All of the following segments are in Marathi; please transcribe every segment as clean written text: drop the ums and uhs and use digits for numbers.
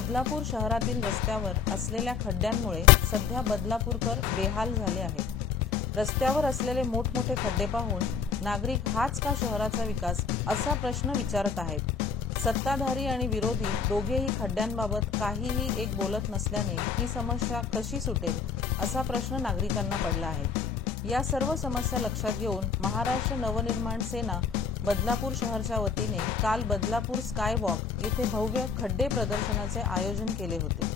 बदलापूर शहरातील रस्त्यावर असलेल्या खड्ड्यांमुळे सध्या बदलापूरकर बेहाल झाले आहेत। रस्त्यावर असलेले मोठमोठे खड्डे पाहून नागरिक हाच का शहराचा विकास असा प्रश्न विचारत आहेत। सत्ताधारी आणि विरोधी दोघेही खड्ड्यांबाबत काहीही एक बोलत नसल्याने ही समस्या कशी सुटेल असा प्रश्न नागरिकांना पडला आहे। या सर्व समस्या लक्षात घेऊन महाराष्ट्र नवनिर्माण सेना बदलापूर शहराच्या वतीने काल बदलापूर स्काय वॉक येथे भव्य खड्डे प्रदर्शनाचे आयोजन केले होते।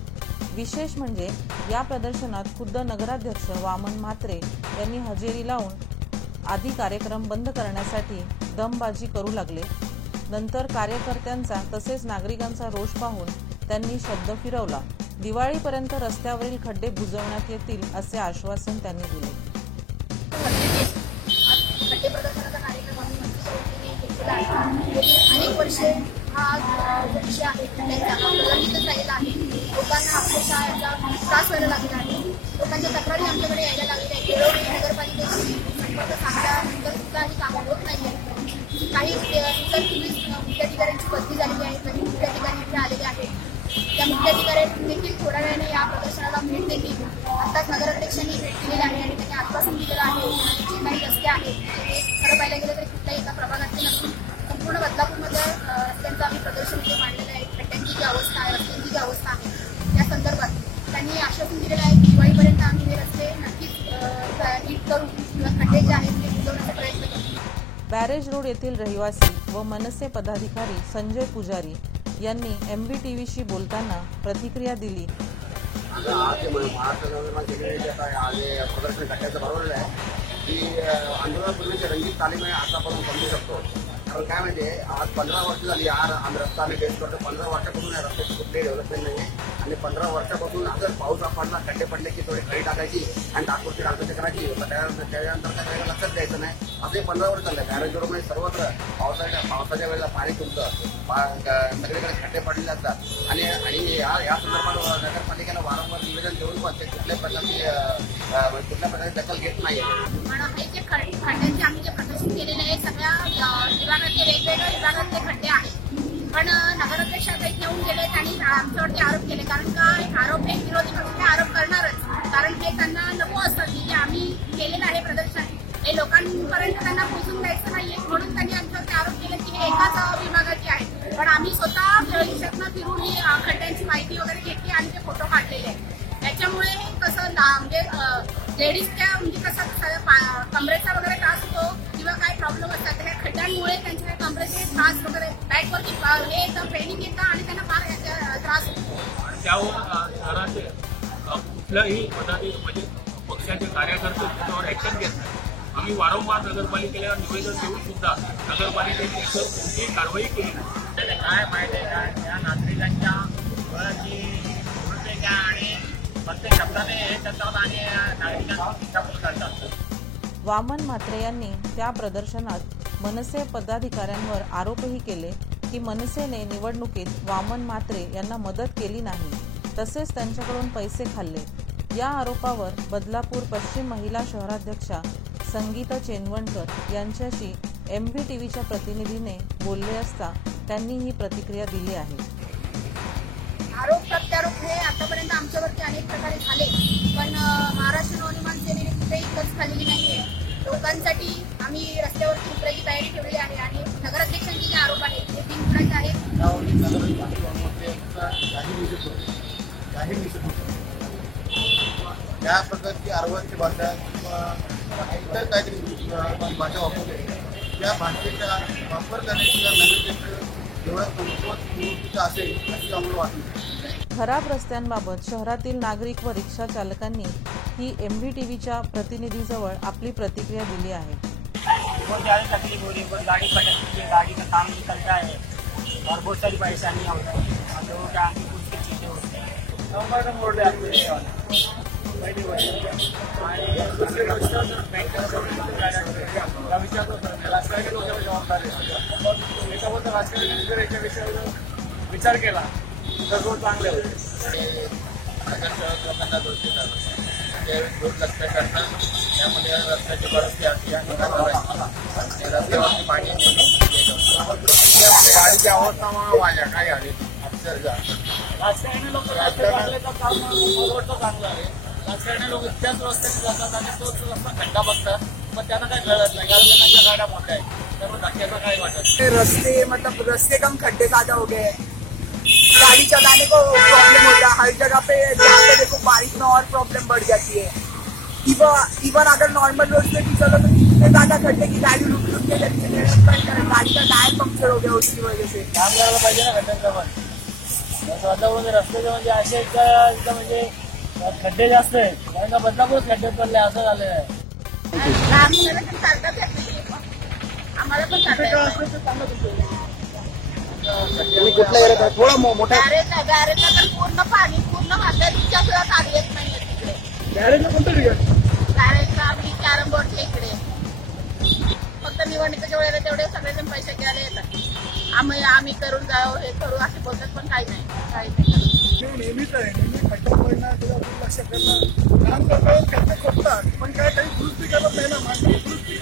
विशेष म्हणजे या प्रदर्शनात खुद्द नगराध्यक्ष वामन म्हात्रे यांनी हजेरी लावून आधी कार्यक्रम बंद करण्यासाठी दमबाजी करू लागले। नंतर कार्यकर्त्यांचा तसेच नागरिकांचा रोष पाहून त्यांनी शब्द फिरवला। दिवाळीपर्यंत रस्त्यावरील खड्डे बुजवण्यात येतील असे आश्वासन त्यांनी दिले। अनेक वर्षे हा विषय आहे त्यांचा प्रलंबितच राहिलेला आहे। लोकांना अक्षरशः याचा त्रास व्हायला लागला आहे। लोकांच्या तक्रारी आमच्याकडे यायला लागलेल्या आहेत। वेळोवेळी नगरपालिकेशी संपर्क साधल्यानंतर सुद्धा ही कामं होत नाही आहेत। काही मुख्याधिकाऱ्यांची बदली झालेली आहे, नवीन मुख्याधिकारी इथे आलेले आहेत। त्या मुख्याधिकारी देखील थोड्या वेळाने या प्रदर्शनाला भेट देतील। आत्ताच नगराध्यक्षांनी भेट दिलेली आहे आणि त्यांनी आश्वासन दिलेलं आहे जे काही रस्ते आहेत ते खरं पाहायला गेलं तरी कुठल्याही एका प्रभागातले नसून संपूर्ण बदलापूरमध्ये रस्त्यांचं आम्ही प्रदर्शन इथे मांडलेलं आहे। खड्ड्यांची जी अवस्था आहे, रस्त्यांची जी अवस्था आहे त्या संदर्भात त्यांनी आश्वासन दिलेलं आहे की दिवाळीपर्यंत आम्ही हे रस्ते नक्कीच नीट करू किंवा खड्डे जे आहेत ते बुजवण्याचा प्रयत्न करू। बॅरेज रोड येथील रहिवासी व मनसे पदाधिकारी संजय पुजारी यांनी MVTVशी बोलताना प्रतिक्रिया दिली। महाराष्ट्र नवनिर्माण सेनेने प्रदर्शन टाकायचं बरोबर आहे की आंदोलनापूर्वीची रंगीत तालीम आतापासून समजू शकतो। कारण काय म्हणजे आज 15 वर्ष झाली आम्ही रस्ता आम्ही टेस्ट करतो। 15 वर्षापासून या रस्त्याची कुठली डेव्हलपमेंट नाही आणि 15 वर्षापासून अगर पाऊस पडला खड्डे पडले की थोडी खडी टाकायची आणि तात्पुरती डागडुजी करायची, त्याच्यानंतर काय लक्षात द्यायचं नाही। असं 15 वर्ष चाललंय। बॅरेज रोडमध्ये सर्वत्र पावसाच्या वेळेला पाणी तुमचं सगळीकडे खड्डे पडलेले असतात आणि या संदर्भात नगरपालिकेला वारंवार निवेदन देऊन पण ते कुठल्या प्रकारची दखल घेत नाही। खड्ड्यांचे आम्ही जे प्रदर्शन केलेले आहे सगळ्या विभागातले वेगवेगळ्या विभागातले खड्डे आहेत, पण नगराध्यक्षाकडे घेऊन गेले त्यांनी आमच्यावरती आरोप केले। कारण काय आरोप हे विरोधी पक्ष आरोप करणारच, कारण हे त्यांना नको असतं की जे आम्ही केलेलं आहे प्रदर्शन हे लोकांपर्यंत त्यांना पोहोचून द्यायचं नाहीये, म्हणून त्यांनी आमच्यावरती आरोप केले की हे एकाच विभागाचे आहे। पण आम्ही स्वतः रिक्षातनं फिरून ही खड्ड्यांची माहिती वगैरे घेतली आणि ते फोटो काढलेले आहेत। त्याच्यामुळे कसं म्हणजे लेडीजच्या म्हणजे कसं कमरेचा वगैरे त्रास होतो किंवा काय प्रॉब्लेम असतात त्या खड्ड्यांमुळे त्यांच्या कमरेचे त्रास वगैरे बॅकवरती हे एकदम पेनिंग येतं आणि त्यांना फार त्रास होतो। त्यावर शहराचे कुठल्याही म्हणजे पक्षाचे कार्यकर्ते त्याच्यावर ऍक्शन घेत नाही। आम्ही वारंवार नगरपालिकेला निवेदन देऊन सुद्धा नगरपालिकेने कोणतीही कारवाई केली नाही। काय माहिती आहे का, या नागरिकांच्या घराची भूमिका आणि प्रत्येक शब्दाने हे करतात आणि नागरिकांना दिशाभूल करतात। वामन म्हात्रे यांनी त्या प्रदर्शनात मनसे पदाधिकाऱ्यांवर आरोपही केले की मनसेने निवडणुकीत वामन म्हात्रे यांना मदत केली नाही, तसेच त्यांच्याकडून पैसे खाल्ले। या आरोपावर बदलापूर पश्चिम महिला शहराध्यक्षा संगीता चेनवणकर यांच्याशी MVTVच्या प्रतिनिधीने बोलले असता त्यांनी ही प्रतिक्रिया दिली आहे। आरोप प्रत्यारोप हे आतापर्यंत आमच्यावरती अनेक प्रकारे झाले, पण महाराष्ट्र नवनिर्माण सेनेने कुठेही कच खाल्लेली नाहीये। लोकांसाठी आम्ही रस्त्यावरती उतरायची तयारी ठेवली आहे आणि नगराध्यक्षांचे जे आरोप आहेत ते बिनबुडाचे आहेत। या प्रकारची आरवाची भाषा किंवा इतर काहीतरी भाषा वापरते त्या भाषेचा वापर करण्याची नगराध्यक्ष एवढा निवडणुकीचा असेल अशी आम्हाला वाटते। खराब रस्त्यांबाबत शहरातील नागरिक व रिक्षा चालकांनी ही MVTVच्या प्रतिनिधीजवळ आपली प्रतिक्रिया दिली आहे। बहुत ज़्यादा तकलीफ हो रही है, बहुत गाड़ी पटकती है, गाड़ी का काम निकलता है और बहुत सारी परेशानियाँ होती हैं और लोगों के आगे कुछ की चीज़ें होती हैं। विचार केला तर चांगले होते। लोकांना दोषी रोड रस्ते करतात त्यामध्ये रस्त्याची परिस्थिती असते आणि रस्त्यावरती पाणी गाडीची अवस्था माझ्या काय झाली अक्षरशः राजकारणी लोक रस्ते चांगल्याचं काम परवडतं चांगलं आहे. राजकारणी लोक त्याच रस्त्याने जातात आणि तोच रस्ता खड्डा बसतात, पण त्यांना काही कळत नाही कारण त्यांच्या गाड्या मोठ्या आहेत, त्यामुळे धक्क्याचं काही वाटत नाही. रस्ते मतलब रस्ते कम खड्डे ज्यादा हो गए, गाड़ी चलाने को प्रॉब्लम होता है हर जगह पे। जहाँ पे देखो बारिश में और प्रॉब्लम बढ़ जाती है। इवन अगर नॉर्मल रोड पे भी चलो तो इतने ज्यादा खड्डे की गाड़ी रुक रुक के गाड़ी का टायर पंक्चर हो गया उसकी वजह से। काम करायला पाहिजे ना खड्ड्यांचं पण. स्वतःमध्ये रस्त्याचे म्हणजे असे इथं म्हणजे खड्डे जास्त आहेत, कारण का बदलापूरच खड्डे पडले असं झालेलं आहे. आम्हाला पण चालतात आम्हाला पण चालतात. कुठल्या एरियात थोडा मोठा गॅरेजला तर पूर्ण पाणी पूर्ण हाताच्या सुद्धा चालू येत नाहीये तिकडे. गॅरेजला कोणतं गॅरेजला आम्ही कॅरम बोर्डच्या इकडे फक्त निवडणुकीच्या वेळेला तेवढे सगळेजण पैसे घ्यायला येतात. आम्ही करून जाऊ हे करू असे बोलतात, पण काही नाही. नेहमीच आहे, नेहमी खड्डा पडणार त्याच्यावर दुर्लक्ष करणं काम करतात, खड्डे खोदतात पण काय काही दुरुस्ती करत नाही ना. माणसं दुरुस्ती